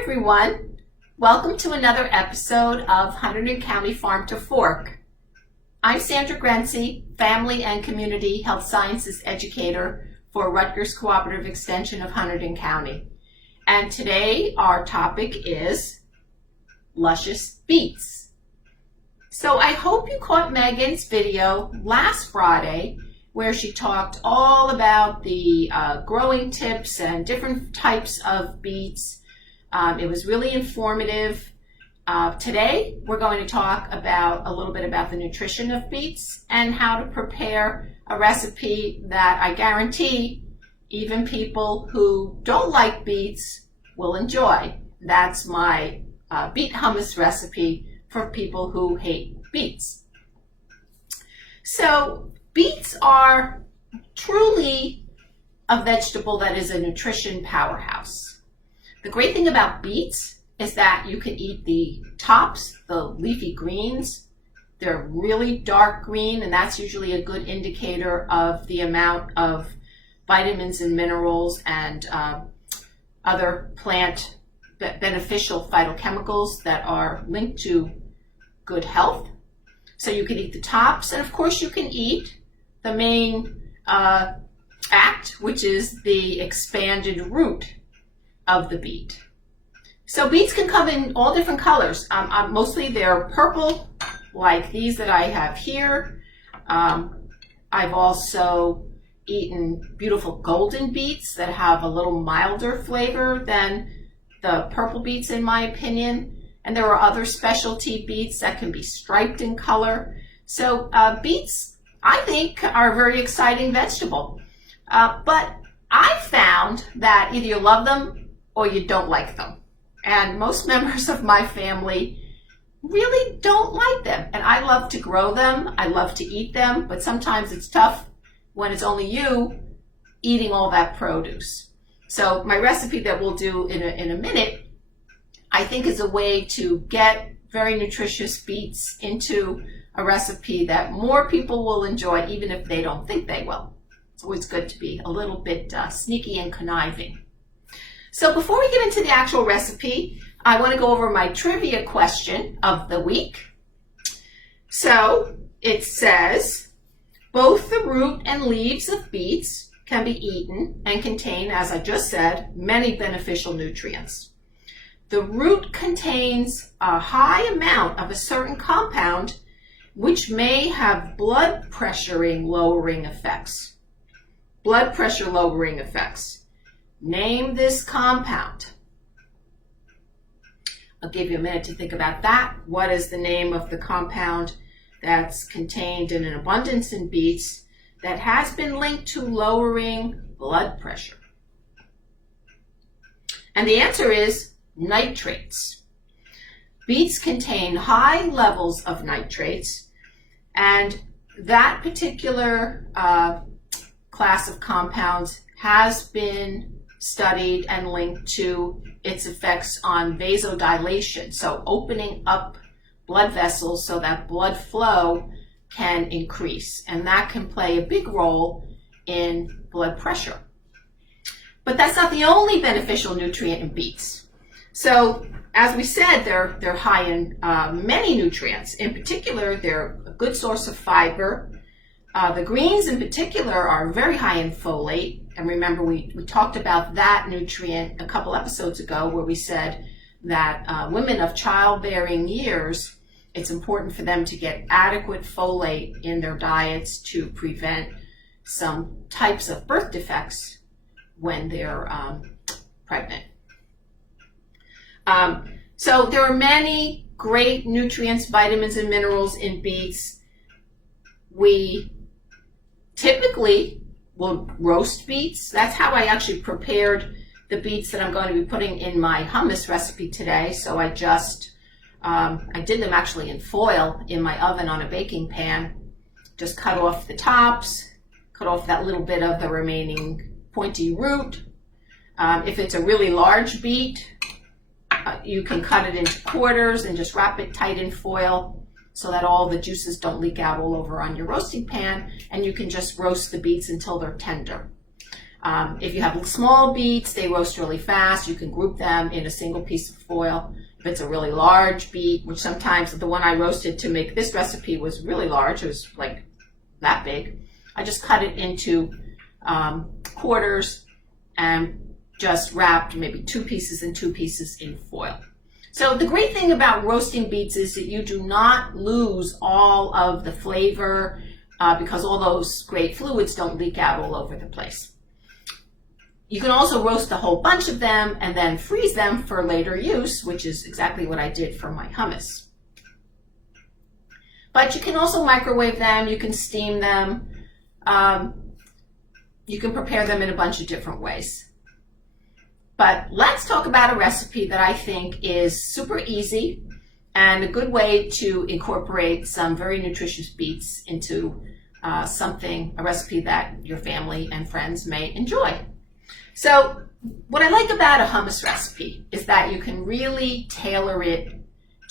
everyone. Welcome to another episode of Hunterdon County Farm to Fork. I'm Sandra, Family and Community Health Sciences Educator for Rutgers Cooperative Extension of Hunterdon County. And today our topic is luscious beets. So I hope you caught Megan's video last Friday where she talked all about the growing tips and different types of beets. It was really informative. Today we're going to talk about a little bit about the nutrition of beets and how to prepare a recipe that I guarantee even people who don't like beets will enjoy. That's my beet hummus recipe for people who hate beets. So beets are truly a vegetable that is a nutrition powerhouse. The great thing about beets is that you can eat the tops, the leafy greens. They're really dark green, and that's usually a good indicator of the amount of vitamins and minerals and other plant beneficial phytochemicals that are linked to good health. So you can eat the tops, and of course you can eat the main act, which is the expanded root of the beet. So beets can come in all different colors. Mostly they're purple, like these that I have here. I've also eaten beautiful golden beets that have a little milder flavor than the purple beets, in my opinion. And there are other specialty beets that can be striped in color. So beets, I think, are a very exciting vegetable. But I found that either you love them or you don't like them. And most members of my family really don't like them. And I love to grow them. I love to eat them. But sometimes it's tough when it's only you eating all that produce. So my recipe that we'll do in a minute, I think is a way to get very nutritious beets into a recipe that more people will enjoy, even if they don't think they will. It's always good to be a little bit sneaky and conniving. So before we get into the actual recipe, I want to go over my trivia question of the week. So it says, both the root and leaves of beets can be eaten and contain, as I just said, many beneficial nutrients. The root contains a high amount of a certain compound which may have blood pressure lowering effects. Blood pressure lowering effects. Name this compound. I'll give you a minute to think about that. What is the name of the compound that's contained in an abundance in beets that has been linked to lowering blood pressure? And the answer is nitrates. Beets contain high levels of nitrates, and that particular class of compounds has been studied and linked to its effects on vasodilation, so opening up blood vessels so that blood flow can increase, and that can play a big role in blood pressure. But that's not the only beneficial nutrient in beets. So as we said, they're high in many nutrients. In particular, they're a good source of fiber. The greens in particular are very high in folate. And remember, we talked about that nutrient a couple episodes ago where we said that women of childbearing years, it's important for them to get adequate folate in their diets to prevent some types of birth defects when they're pregnant. So there are many great nutrients, vitamins, and minerals in beets. We typically will roast beets. That's how I actually prepared the beets that I'm going to be putting in my hummus recipe today. So I did them actually in foil in my oven on a baking pan. Just cut off the tops, cut off that little bit of the remaining pointy root. If it's a really large beet, you can cut it into quarters and just wrap it tight in foil so that all the juices don't leak out all over on your roasting pan, and you can just roast the beets until they're tender. If you have small beets, they roast really fast. You can group them in a single piece of foil. If it's a really large beet, which sometimes the one I roasted to make this recipe was really large, it was like that big, I just cut it into quarters and just wrapped maybe 2 pieces and 2 pieces in foil. So the great thing about roasting beets is that you do not lose all of the flavor because all those great fluids don't leak out all over the place. You can also roast a whole bunch of them and then freeze them for later use, which is exactly what I did for my hummus. But you can also microwave them, you can steam them, you can prepare them in a bunch of different ways. But let's talk about a recipe that I think is super easy and a good way to incorporate some very nutritious beets into a recipe that your family and friends may enjoy. So what I like about a hummus recipe is that you can really tailor it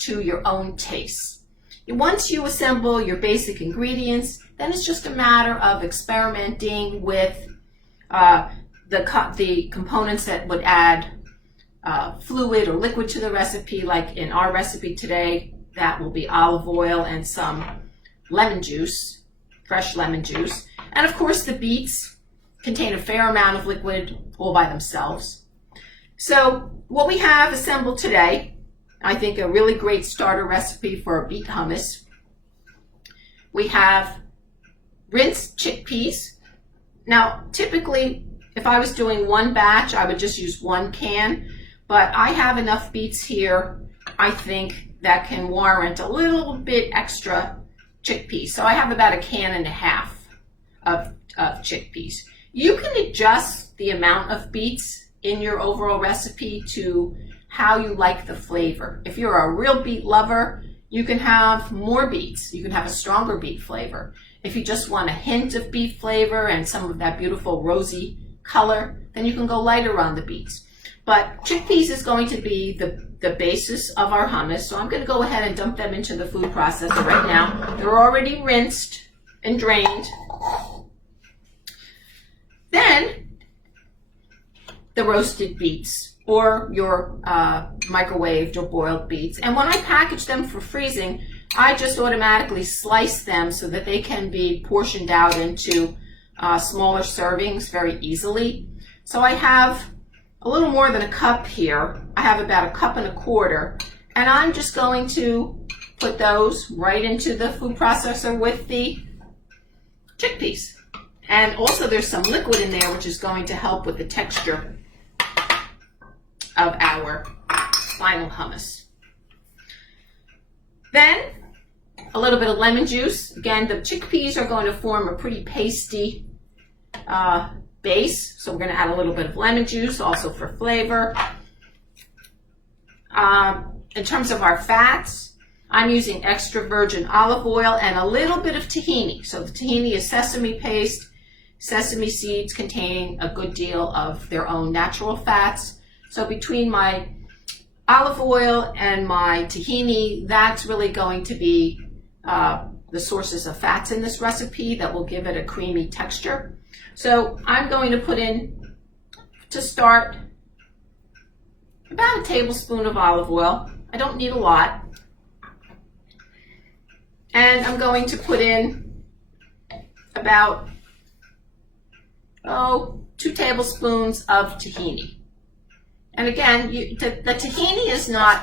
to your own taste. Once you assemble your basic ingredients, then it's just a matter of experimenting with the components that would add fluid or liquid to the recipe. Like in our recipe today, that will be olive oil and some lemon juice, fresh lemon juice. And of course the beets contain a fair amount of liquid all by themselves. So what we have assembled today, I think a really great starter recipe for a beet hummus. We have rinsed chickpeas. Now typically if I was doing one batch, I would just use 1 can, but I have enough beets here, I think, that can warrant a little bit extra chickpeas. So I have about 1.5 cans of chickpeas. You can adjust the amount of beets in your overall recipe to how you like the flavor. If you're a real beet lover, you can have more beets. You can have a stronger beet flavor. If you just want a hint of beet flavor and some of that beautiful rosy color, then you can go lighter on the beets. But chickpeas is going to be the basis of our hummus, so I'm going to go ahead and dump them into the food processor right now. They're already rinsed and drained. Then the roasted beets or your microwaved or boiled beets. And when I package them for freezing, I just automatically slice them so that they can be portioned out into smaller servings very easily. So I have a little more than a cup here. I have about 1.25 cups, and I'm just going to put those right into the food processor with the chickpeas. And also there's some liquid in there which is going to help with the texture of our final hummus. Then a little bit of lemon juice. Again, the chickpeas are going to form a pretty pasty base, so we're going to add a little bit of lemon juice also for flavor. In terms of our fats, I'm using extra virgin olive oil and a little bit of tahini. So the tahini is sesame paste, sesame seeds containing a good deal of their own natural fats. So between my olive oil and my tahini, that's really going to be the sources of fats in this recipe that will give it a creamy texture. So I'm going to put in, to start, about 1 tablespoon of olive oil. I don't need a lot. And I'm going to put in about 2 tablespoons of tahini. And again, the tahini is not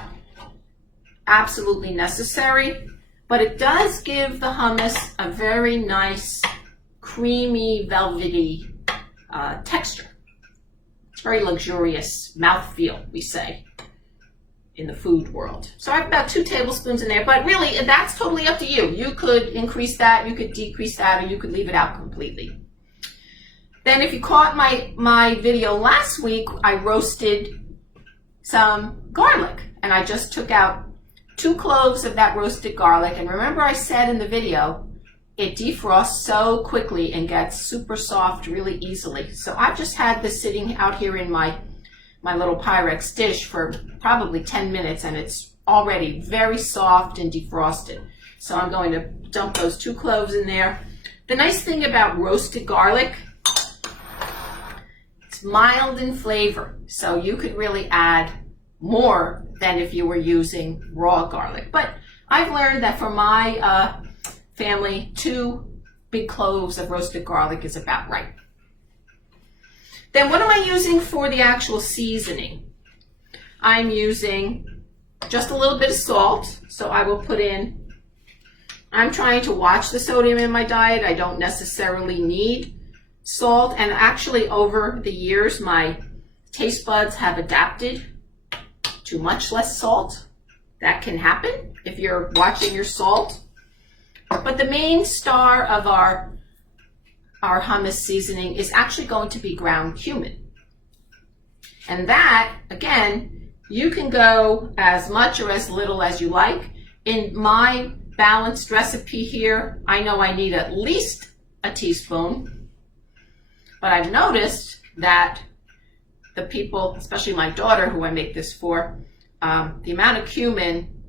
absolutely necessary, but it does give the hummus a very nice, creamy, velvety texture. It's very luxurious mouthfeel, we say, in the food world. So I have about 2 tablespoons in there, but really that's totally up to you. You could increase that, you could decrease that, or you could leave it out completely. Then if you caught my video last week, I roasted some garlic, and I just took out 2 cloves of that roasted garlic. And remember I said in the video, it defrosts so quickly and gets super soft really easily. So I've just had this sitting out here in my little Pyrex dish for probably 10 minutes, and it's already very soft and defrosted. So I'm going to dump those 2 cloves in there. The nice thing about roasted garlic It's mild in flavor, so you could really add more than if you were using raw garlic. But I've learned that for my family, 2 big cloves of roasted garlic is about right. Then what am I using for the actual seasoning? I'm using just a little bit of salt, so I will put in, I'm trying to watch the sodium in my diet. I don't necessarily need salt, and actually over the years my taste buds have adapted to much less salt. That can happen if you're watching your salt. But the main star of our hummus seasoning is actually going to be ground cumin. And that, again, you can go as much or as little as you like. In my balanced recipe here, I know I need at least a teaspoon, but I've noticed that the people, especially my daughter who I make this for, the amount of cumin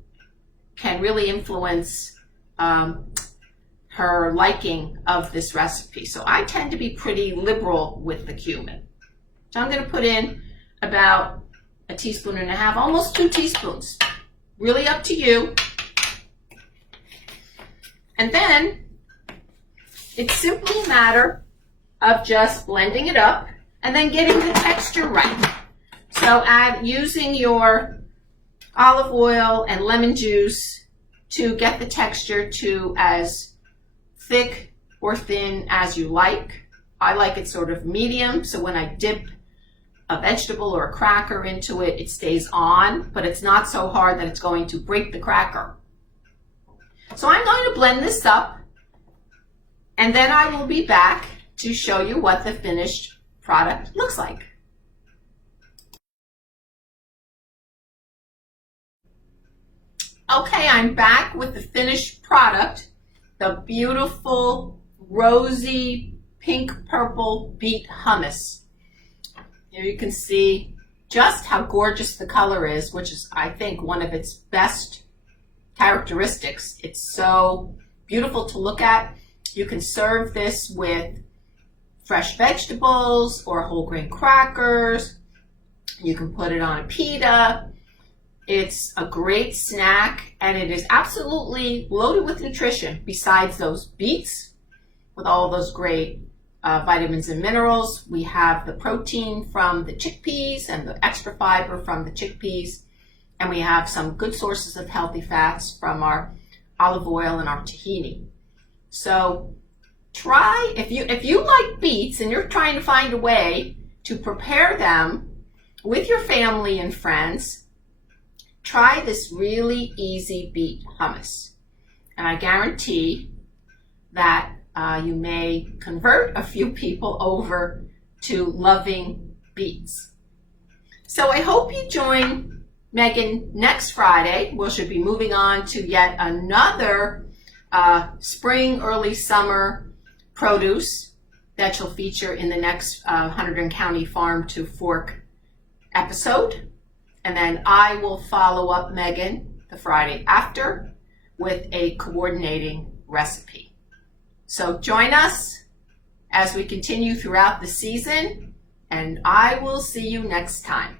can really influence her liking of this recipe. So I tend to be pretty liberal with the cumin. So I'm going to put in about 1.5 teaspoons, almost 2 teaspoons. Really up to you. And then it's simply a matter of just blending it up and then getting the texture right. So using your olive oil and lemon juice to get the texture to as thick or thin as you like. I like it sort of medium, so when I dip a vegetable or a cracker into it, it stays on, but it's not so hard that it's going to break the cracker. So I'm going to blend this up, and then I will be back to show you what the finished product looks like. Okay, I'm back with the finished product, the beautiful rosy pink purple beet hummus. Here you can see just how gorgeous the color is, which is, I think, one of its best characteristics. It's so beautiful to look at. You can serve this with fresh vegetables or whole grain crackers. You can put it on a pita. It's a great snack, and it is absolutely loaded with nutrition besides those beets with all those great vitamins and minerals. We have the protein from the chickpeas and the extra fiber from the chickpeas, and we have some good sources of healthy fats from our olive oil and our tahini. So try, if you like beets and you're trying to find a way to prepare them with your family and friends, try this really easy beet hummus. And I guarantee that you may convert a few people over to loving beets. So I hope you join Megan next Friday. We should be moving on to yet another spring, early summer produce that she'll feature in the next Hunterdon County Farm to Fork episode. And then I will follow up Megan the Friday after with a coordinating recipe. So join us as we continue throughout the season, and I will see you next time.